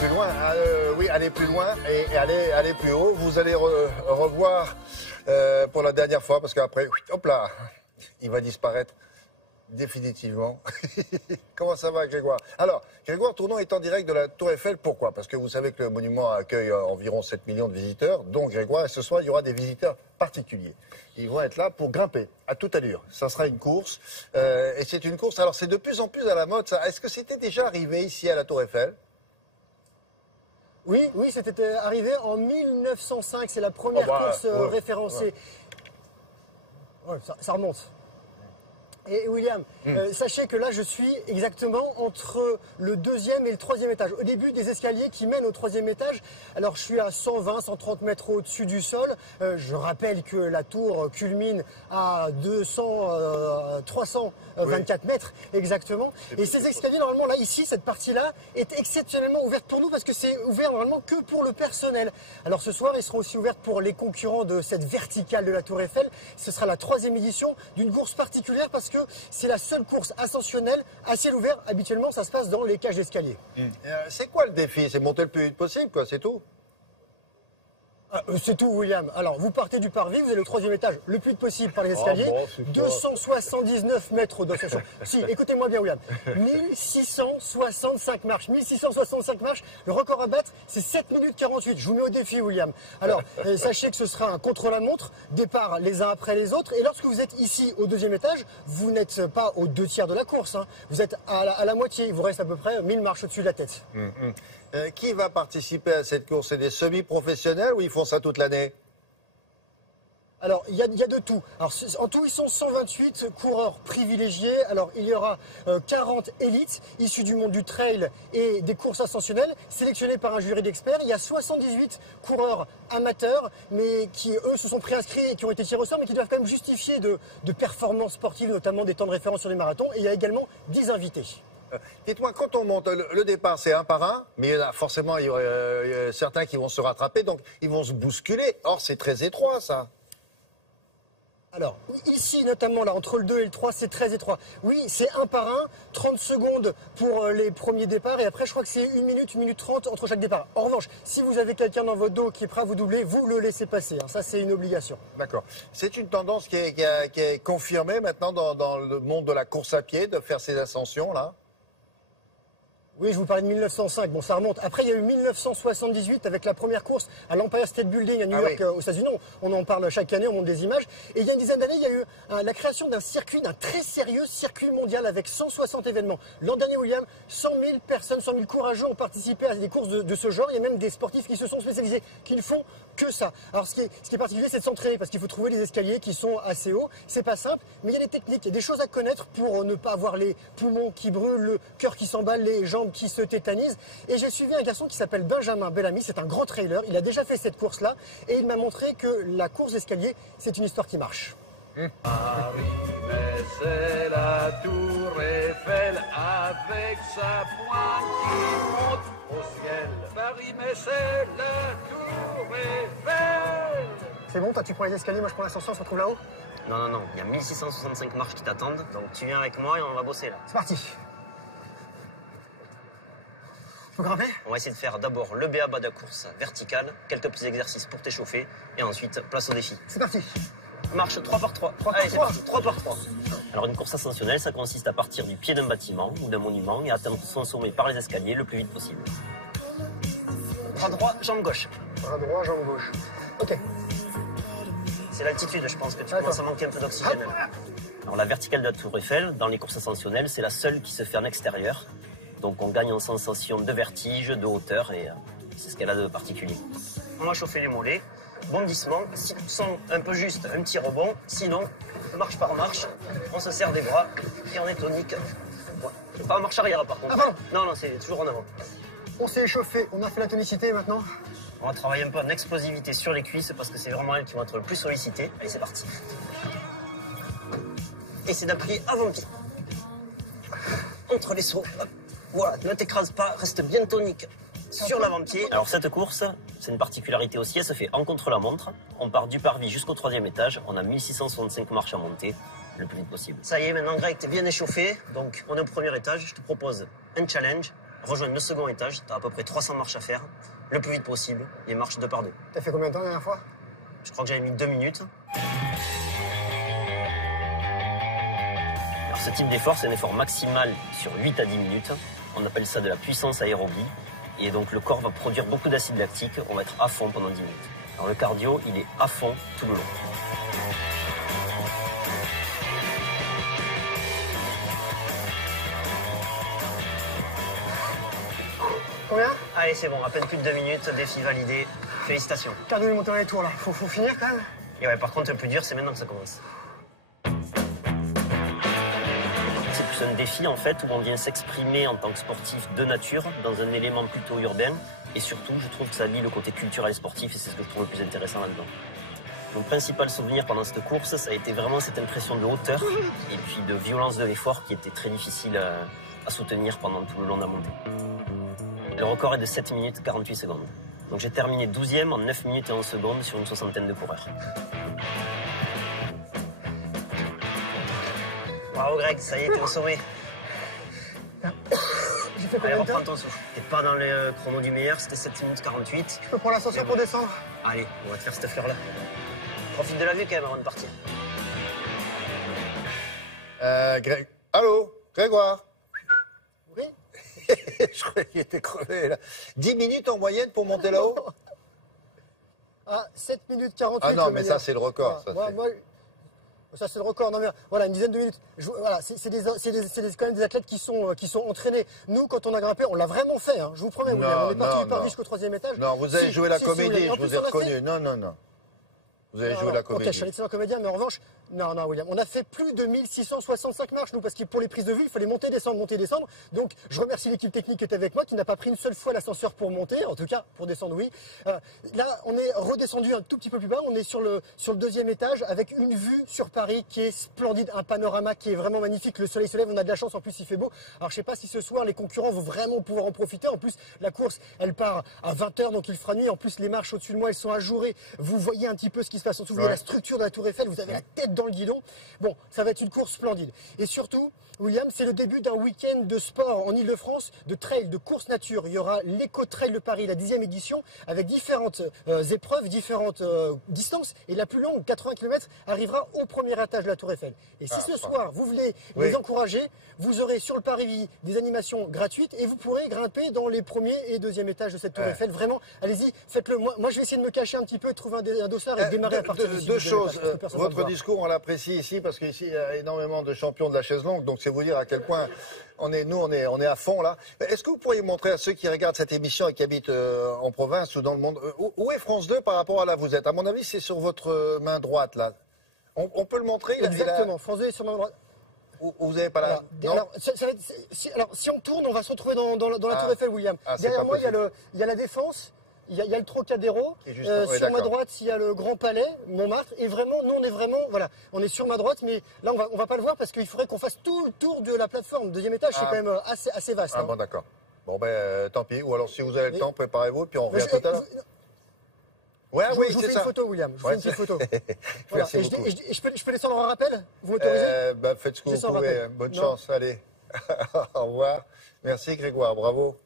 plus loin. Oui, aller plus loin et aller plus haut. Vous allez revoir pour la dernière fois, parce qu'après, hop là, il va disparaître définitivement. Comment ça va, Grégoire? Alors, Grégoire Tournon est en direct de la Tour Eiffel. Pourquoi? Parce que vous savez que le monument accueille environ 7 millions de visiteurs, dont Grégoire. Et ce soir, il y aura des visiteurs particuliers. Ils vont être là pour grimper à toute allure. Ça sera une course. Et c'est une course, alors c'est de plus en plus à la mode, ça. Est-ce que c'était déjà arrivé ici à la Tour Eiffel? Oui, c'était arrivé en 1905. C'est la première course référencée. Ouais, ça remonte. Et William, sachez que là, je suis exactement entre le 2e et le 3e étage. Au début des escaliers qui mènent au 3e étage, alors je suis à 120, 130 mètres au-dessus du sol. Je rappelle que la tour culmine à 324 mètres exactement. Et ces escaliers, normalement, là, ici, cette partie-là, est exceptionnellement ouverte pour nous parce que c'est ouvert normalement que pour le personnel. Alors ce soir, ils seront aussi ouverts pour les concurrents de cette verticale de la Tour Eiffel. Ce sera la 3e édition d'une course particulière parce que c'est la seule course ascensionnelle à ciel ouvert. Habituellement, ça se passe dans les cages d'escalier. C'est quoi le défi? C'est monter le plus vite possible, quoi, c'est tout? C'est tout, William. Alors, vous partez du parvis, vous avez le 3e étage le plus vite possible par les escaliers. 279 mètres d'ascension. Si, écoutez-moi bien, William. 1665 marches. 1665 marches. Le record à battre, c'est 7 minutes 48. Je vous mets au défi, William. Alors, sachez que ce sera un contre-la-montre, départ les uns après les autres. Et lorsque vous êtes ici au 2e étage, vous n'êtes pas aux 2 tiers de la course. Hein. Vous êtes à la moitié. Il vous reste à peu près 1000 marches au-dessus de la tête. Qui va participer à cette course? C'est des semi-professionnels ou ils font ça toute l'année? Alors, il y a de tout. Alors, en tout, ils sont 128 coureurs privilégiés. Alors, il y aura 40 élites issus du monde du trail et des courses ascensionnelles, sélectionnés par un jury d'experts. Il y a 78 coureurs amateurs, mais qui, eux, se sont préinscrits et qui ont été tirés au sort, mais qui doivent quand même justifier de performances sportives, notamment des temps de référence sur les marathons. Et il y a également 10 invités. Dites-moi, quand on monte, le départ c'est un par un, mais forcément il y aura certains qui vont se rattraper, donc ils vont se bousculer. Or c'est très étroit ça. Alors, ici, notamment, là, entre le 2 et le 3, c'est très étroit. Oui, c'est un par un, 30 secondes pour les premiers départs, et après, je crois que c'est 1 minute 30 entre chaque départ. En revanche, si vous avez quelqu'un dans votre dos qui est prêt à vous doubler, vous le laissez passer. Hein. Ça, c'est une obligation. D'accord. C'est une tendance qui est confirmée maintenant dans le monde de la course à pied, de faire ces ascensions, là? Oui, je vous parlais de 1905. Bon, ça remonte. Après, il y a eu 1978 avec la première course à l'Empire State Building à New York, aux États-Unis. On en parle chaque année, on montre des images. Et il y a une dizaine d'années, il y a eu la création d'un circuit, d'un très sérieux circuit mondial avec 160 événements. L'an dernier, William, 100 000 personnes, 100 000 courageux ont participé à des courses de ce genre. Il y a même des sportifs qui se sont spécialisés, qui ne font que ça. Alors, ce qui est particulier, c'est de s'entraîner parce qu'il faut trouver des escaliers qui sont assez hauts. C'est pas simple, mais il y a des techniques, il y a des choses à connaître pour ne pas avoir les poumons qui brûlent, le cœur qui s'emballe, les jambes qui se tétanisent. Et j'ai suivi un garçon qui s'appelle Benjamin Bellamy, c'est un grand trailer, il a déjà fait cette course-là et il m'a montré que la course d'escalier, c'est une histoire qui marche. Paris, mais c'est la Tour Eiffel avec sa pointe qui monte au ciel. Paris, mais c'est la Tour Eiffel. C'est bon, toi tu prends les escaliers, moi je prends l'ascenseur, on se retrouve là-haut? Non, il y a 1665 marches qui t'attendent, donc tu viens avec moi et on va bosser là. C'est parti. Faut grimper? On va essayer de faire d'abord le b.a.-ba de la course verticale, quelques petits exercices pour t'échauffer, et ensuite place au défi. C'est parti. Marche 3 par 3. Allez, c'est parti, 3 par 3. Alors une course ascensionnelle, ça consiste à partir du pied d'un bâtiment ou d'un monument et atteindre son sommet par les escaliers le plus vite possible. Bras droit, jambe gauche. Bras droit, jambe gauche. Ok. C'est l'altitude, je pense que tu commences à manquer un peu d'oxygène. Alors la verticale de la Tour Eiffel, dans les courses ascensionnelles, c'est la seule qui se fait en extérieur. Donc on gagne en sensation de vertige, de hauteur, et c'est ce qu'elle a de particulier. On va chauffer les mollets, bondissement, si tu sens un peu juste, un petit rebond, sinon, marche par marche, on se serre des bras et on est tonique. Ouais. Pas en marche arrière par contre. Ah bon? Non, c'est toujours en avant. On s'est échauffé, on a fait la tonicité maintenant. On va travailler un peu en explosivité sur les cuisses parce que c'est vraiment elles qui vont être le plus sollicitées. Allez, c'est parti. Et c'est d'appuyer avant-pied. Entre les sauts. Hop. Voilà, ne t'écrase pas, reste bien tonique sur l'avant-pied. Alors cette course, c'est une particularité aussi, elle se fait en contre-la-montre. On part du parvis jusqu'au 3e étage, on a 1665 marches à monter, le plus vite possible. Ça y est, maintenant Greg, t'es bien échauffé, donc on est au 1er étage. Je te propose un challenge, rejoindre le second étage. Tu as à peu près 300 marches à faire, le plus vite possible, et marche 2 par 2. T'as fait combien de temps la dernière fois? Je crois que j'avais mis 2 minutes. Alors, ce type d'effort, c'est un effort maximal sur 8 à 10 minutes. On appelle ça de la puissance aérobie. Et donc, le corps va produire beaucoup d'acide lactique. On va être à fond pendant 10 minutes. Alors, le cardio, il est à fond tout le long. Combien? Allez, c'est bon, à peine plus de 2 minutes, défi validé. Félicitations. Cardio de monter dans les tours là. Faut finir quand même. Et ouais, par contre, le plus dur, c'est maintenant que ça commence. C'est plus un défi, en fait, où on vient s'exprimer en tant que sportif de nature, dans un élément plutôt urbain. Et surtout, je trouve que ça lie le côté culturel et sportif, et c'est ce que je trouve le plus intéressant là-dedans. Mon principal souvenir pendant cette course, ça a été vraiment cette impression de hauteur et puis de violence de l'effort qui était très difficile à soutenir pendant tout le long de la montée. Le record est de 7 minutes 48 secondes. Donc j'ai terminé 12e en 9 minutes et 11 secondes sur une 60aine de coureurs. Bravo Greg, ça y est, t'es au sommet. J'ai fait Allez, combien de temps? reprends ton souffle. T'es pas dans le chrono du meilleur, c'était 7 minutes 48. Je peux prendre l'ascenseur pour descendre? Allez, on va te faire cette fleur-là. Profite de la vue quand même avant de partir. Allô, Grégoire? Oui. Je croyais qu'il était crevé, là. 10 minutes en moyenne pour monter là-haut? Ah, 7 minutes 48. Ah non, de mais manière. ça, c'est le record. Voilà. Ça, c'est le record. Non, mais voilà, une dizaine de minutes. Voilà, c'est quand même des athlètes qui sont entraînés. Nous, quand on a grimpé, on l'a vraiment fait. Hein, je vous promets, William. On est parti du parvis jusqu'au 3e étage. Non, vous avez joué la comédie, En je plus, vous ai on a fait- reconnu. Non. Vous avez joué la comédie. Ok, je suis un excellent comédien, mais en revanche, non, William, on a fait plus de 1665 marches, nous, parce que pour les prises de vue, il fallait monter, descendre. Donc, je remercie l'équipe technique qui était avec moi, qui n'a pas pris une seule fois l'ascenseur pour monter, en tout cas, pour descendre, oui. Là, on est redescendu un tout petit peu plus bas, on est sur le 2e étage, avec une vue sur Paris qui est splendide, un panorama qui est vraiment magnifique. Le soleil se lève, on a de la chance, en plus, il fait beau. Alors, je sais pas si ce soir, les concurrents vont vraiment pouvoir en profiter. En plus, la course, elle part à 20h, donc il fera nuit. En plus, les marches au-dessus de moi, elles sont ajourées. Vous voyez un petit peu ce qui se passe. Surtout, vous voyez la structure de la Tour Eiffel, vous avez la tête dans le guidon. Bon, ça va être une course splendide. Et surtout, William, c'est le début d'un week-end de sport en Ile-de-France, de trail, de course nature. Il y aura l'Éco-Trail de Paris, la 10e édition, avec différentes épreuves, différentes distances. Et la plus longue, 80 km, arrivera au premier étage de la Tour Eiffel. Et si ce soir, vous voulez les encourager, vous aurez sur le parvis des animations gratuites et vous pourrez grimper dans les premiers et 2e étages de cette Tour Eiffel. Vraiment, allez-y, faites-le. Moi, je vais essayer de me cacher un petit peu, trouver un dossard et démarrer à partir d'ici. Deux choses. Votre discours, on l'apprécie ici parce qu'ici, il y a énormément de champions de la chaise longue. Donc, c'est vous dire à quel point on est à fond là. Est-ce que vous pourriez montrer à ceux qui regardent cette émission et qui habitent en province ou dans le monde, où est France 2 par rapport à là où vous êtes? À mon avis, c'est sur votre main droite là. On peut le montrer? Exactement. France 2 est sur ma droite. Vous n'avez pas la... Alors, si on tourne, on va se retrouver dans la Tour Eiffel, William. Derrière moi, il y a la Défense, il y a le Trocadéro. Sur ma droite, il y a le Grand Palais, Montmartre. Et vraiment, nous, on est sur ma droite, mais là, on va pas le voir parce qu'il faudrait qu'on fasse tout le tour de la plateforme. 2e étage, c'est quand même assez vaste. Ah bon, d'accord. Bon, tant pis. Ou alors, si vous avez le temps, préparez-vous, puis on revient tout à l'heure. Je vous fais une photo, William. Je vous fais une petite photo. Voilà. Et je peux descendre en rappel? Vous m'autorisez? Faites ce que vous pouvez. Bonne chance. Allez. Au revoir. Merci, Grégoire. Bravo.